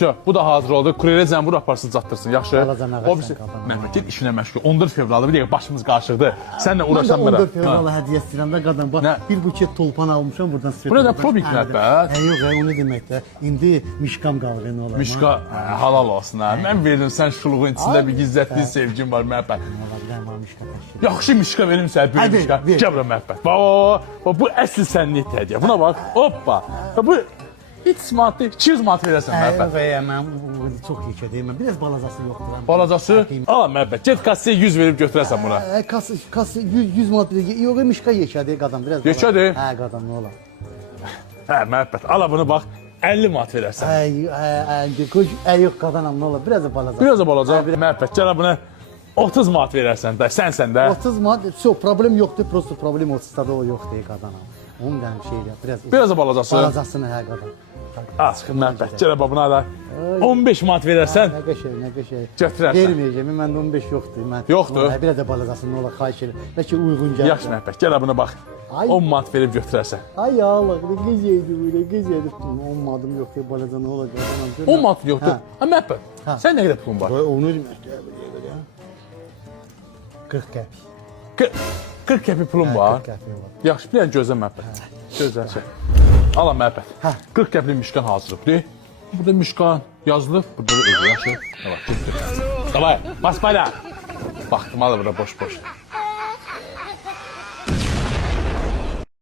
Şö, bu da hazır oldu. Kuryelə zəmbur aparsın, çatdırsın. Yaxşı. Balacan ağac O birisi Məhəmməd get işinə məşğul. 14 fevralda bir dəqiqə başımız qarışıqdı. Sənlə Mən də uğraşamıram. 14 fevralı hədiyyə istəyirəm də qadan. Bax, Nə? bir buket tulpan almışam buradan sifət. Bu nə də probik məhəbbət? Yox, o ne demək də. İndi mişqam qalğı nə olar? Mişka halal olsun ha. Mən verdim sən şuluğun içində bir gizlətdiyin sevgin var məhəbbət. Yaxşı mişka verim sənə bir mişka. ver. Gəl bura məhəbbət. Bax, bu əsl sənniyət hədiyyə. Buna bax. Hoppa. Bu 3 manat, 200 manat verəsən məhəbbət. Yox, mən çox yekə deyim. Biraz balazası yoxdur. Balacası? Al məhəbbət. Get kassaya 100 verib götürəsən buna. Kası 100 manat bir. Yox, mişqa yekədir qadan biraz. Yekədir? Hə, qadan nə olar? Hə, məhəbbət. Al bunu bax. 50 manat verərsən. Yox, qadanam nə olar? Biraz da balazası. Biraz da balaca. Məhəbbət. Gəl buna 30 manat verərsən də. Sənsən də. 30 manat, problem yoxdur. Prosto problem 30-da da o yoxdur qadanam. Onun da şeydir. Biraz da balacası. Balazasını hə qadan. Az, məhəbbət. Gəl buna da 15 manat verərsən. Nə qəşəng. Götürərsən. Verməyəcəm, məndə 15 yoxdur. Yoxdur? Biraz da balazasını olar, xahiş edirəm. Bəlkə uyğun gəlir. Yaxşı məhəbbət. Gəl buna bax. 10 manat verib götürərsən. Ay Allah, ne geceydi böyle, geceydi. 10 madım yoktu, balaca ne olacak? 10 manat yoxdur. Ha, məhəbbət. Sən nə qədər pulun var? Onu demək. 40 qəpik. 40 qəpik pulun var. 40 qəpik var. Yaxşı, bir dənə gözlə məhəbbət. Gözlə. Ala məhəbbət. 40 qəpikli mişkan hazırlıqdır. Burada mişkan yazılıb, burada da özü yaxşı. Davay, getdir. Davay, bas payla. Baxdım, ala bura boş-boş.